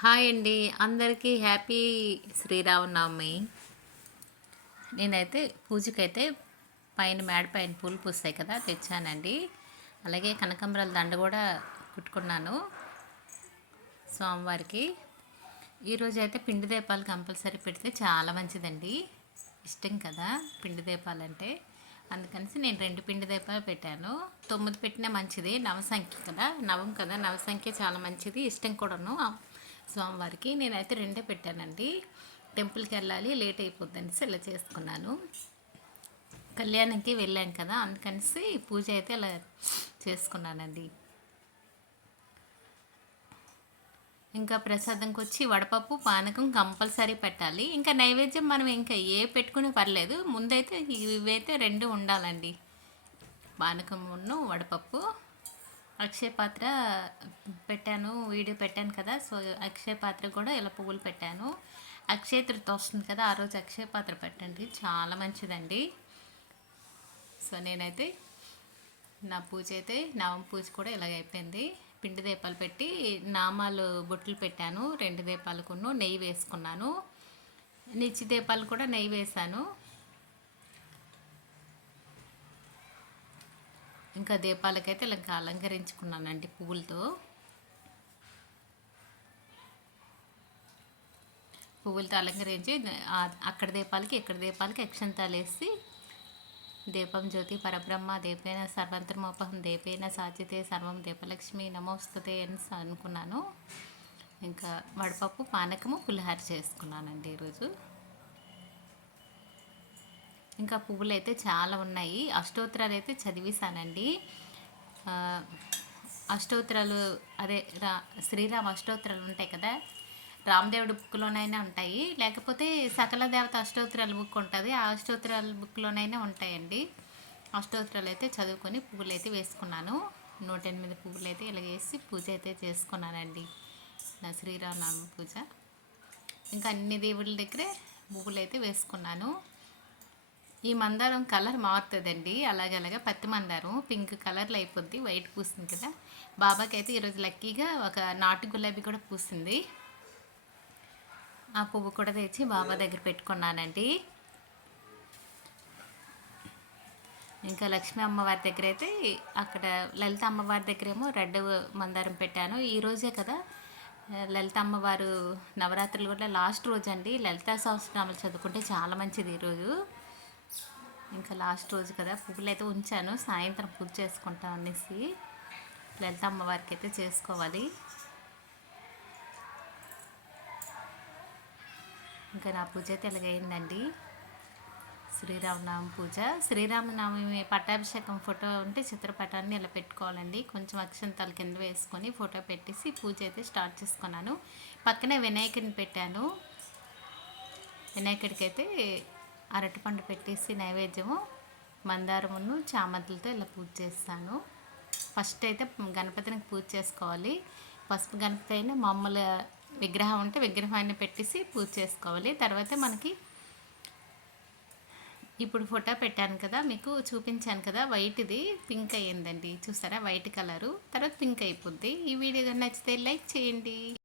Hi అండి. అందరికీ happy Sri Rama Navami. నేనైతే పూజకైతే పైన మేడ పైన పూలు పూస్తాయి కదా తెచ్చానండి. అలాగే కనకాంబరాల దండ కూడా కుట్టుకున్నాను సోమవారికి ఈరోజు అయితే పిండి దీపాలు కంపల్సరీ పెడితే చాలా మంచిదండి. ఇష్టం కదా పిండి దీపాలు అంటే అందుకని నేను రెండు పిండి దీపాలు పెట్టాను. తొమ్మిది పెట్టినా మంచిది. నవసంఖ్య కదా నవం కదా. నవసంఖ్య చాలా మంచిది. ఇష్టం కూడాను. స్వామివారికి నేనైతే రెండే పెట్టానండి. టెంపుల్కి వెళ్ళాలి లేట్ అయిపోద్దని ఇలా చేసుకున్నాను. కళ్యాణంకి వెళ్ళాం కదా అందుకనేసి పూజ అయితే అలా చేసుకున్నానండి. ఇంకా ప్రసాదంకి వచ్చి వడపప్పు పానకం కంపల్సరీ పెట్టాలి. ఇంకా నైవేద్యం మనం ఇంకా ఏ పెట్టుకునే పర్లేదు ముందైతే ఇవైతే రెండు ఉండాలండి. పానకమును వడపప్పు. అక్షయ పాత్ర పెట్టాను వీడియో పెట్టాను కదా సో అక్షయ పాత్ర కూడా ఇలా పువ్వులు పెట్టాను. అక్షయ తృతి వస్తుంది కదా ఆ రోజు అక్షయ పాత్ర పెట్టండి చాలా మంచిదండి. సో నేనైతే నా పూజ అయితే నవం పూజ కూడా ఇలాగ అయిపోయింది. పిండి దీపాలు పెట్టి నామాలు బొట్లు పెట్టాను రెండు దీపాలకును నెయ్యి వేసుకున్నాను. నిచ్చి దీపాలు కూడా నెయ్యి వేశాను. ఇంకా దీపాలకైతే ఇలా అలంకరించుకున్నానండి పువ్వులతో. పువ్వులతో అలంకరించి అక్కడ దీపాలకి ఇక్కడ దీపాలకి అక్షంతాలు వేసి దీపం జ్యోతి పరబ్రహ్మ దీపేన సర్వంతర్మోపహం దీపేన సాధ్యతే సర్వం దీపలక్ష్మి నమోస్తుతే అని అనుకున్నాను. ఇంకా వడపప్పు పానకము పులిహార చేసుకున్నానండి ఈరోజు. ఇంకా పువ్వులు అయితే చాలా ఉన్నాయి. అష్టోత్తరాలు అయితే చదివేశానండి అష్టోత్తరాలు అదే రా శ్రీరామ అష్టోత్తరాలు ఉంటాయి కదా? రామదేవుడి బుక్లోనైనా ఉంటాయి. లేకపోతే సకల దేవత అష్టోత్తరాల బుక్ ఉంటుంది. ఆ అష్టోత్తరాల బుక్లోనైనా ఉంటాయండి. అష్టోత్తరాలు అయితే చదువుకొని పువ్వులు అయితే వేసుకున్నాను. నూట ఎనిమిది పువ్వులు అయితే ఇలా వేసి పూజ అయితే చేసుకున్నానండి. నా శ్రీరామనామ పూజ. ఇంకా అన్ని దేవుళ్ళ దగ్గరే పువ్వులు అయితే వేసుకున్నాను. ఈ మందారం కలర్ మారుతుందండి. అలాగలాగా పత్తి మందారం పింక్ కలర్లో అయిపోద్ది వైట్ పూస్తుంది కదా. బాబాకి అయితే ఈరోజు లక్కీగా ఒక నాటు గులాబీ కూడా పూసింది. ఆ పువ్వు కూడా తెచ్చి బాబా దగ్గర పెట్టుకున్నానండి. ఇంకా లక్ష్మీ అమ్మవారి దగ్గర అయితే అక్కడ లలిత అమ్మవారి దగ్గర ఏమో రెడ్ మందారం పెట్టాను. ఈరోజే కదా లలిత అమ్మవారు నవరాత్రులు కూడా లాస్ట్ రోజు అండి లలితా సహస్రనామాలు చదువుకుంటే చాలా మంచిది ఈరోజు ఇంకా లాస్ట్ రోజు కదా పువ్వులు అయితే ఉంచాను. సాయంత్రం పూజ చేసుకుంటాం అనేసి లలిత అమ్మవారికి అయితే చేసుకోవాలి. ఇంకా నా పూజ అయితే ఎలాగైందండి? శ్రీరామనామ పూజ. శ్రీరామనవమి పట్టాభిషేకం ఫోటో ఉంటే చిత్రపటాన్ని ఇలా పెట్టుకోవాలండి. కొంచెం అక్షంతాల కింద వేసుకొని ఫోటో పెట్టేసి పూజ అయితే స్టార్ట్ చేసుకున్నాను. పక్కనే వినాయకుడిని పెట్టాను. వినాయకుడికి అయితే అరటిపండు పెట్టేసి నైవేద్యము మందారమును చామంతులతో ఇలా పూజ చేస్తాను. ఫస్ట్ అయితే గణపతిని పూజ చేసుకోవాలి. పసుపు గణపతి అయినా మామూలు విగ్రహం ఉంటే విగ్రహాన్ని పెట్టేసి పూజ చేసుకోవాలి. తర్వాత మనకి ఇప్పుడు ఫోటో పెట్టాను కదా మీకు చూపించాను కదా వైట్ది పింక్ అయ్యిందండి. చూసారా? White colour. తర్వాత పింక్ అయిపోద్ది. ఈ వీడియో నచ్చితే లైక్ చేయండి.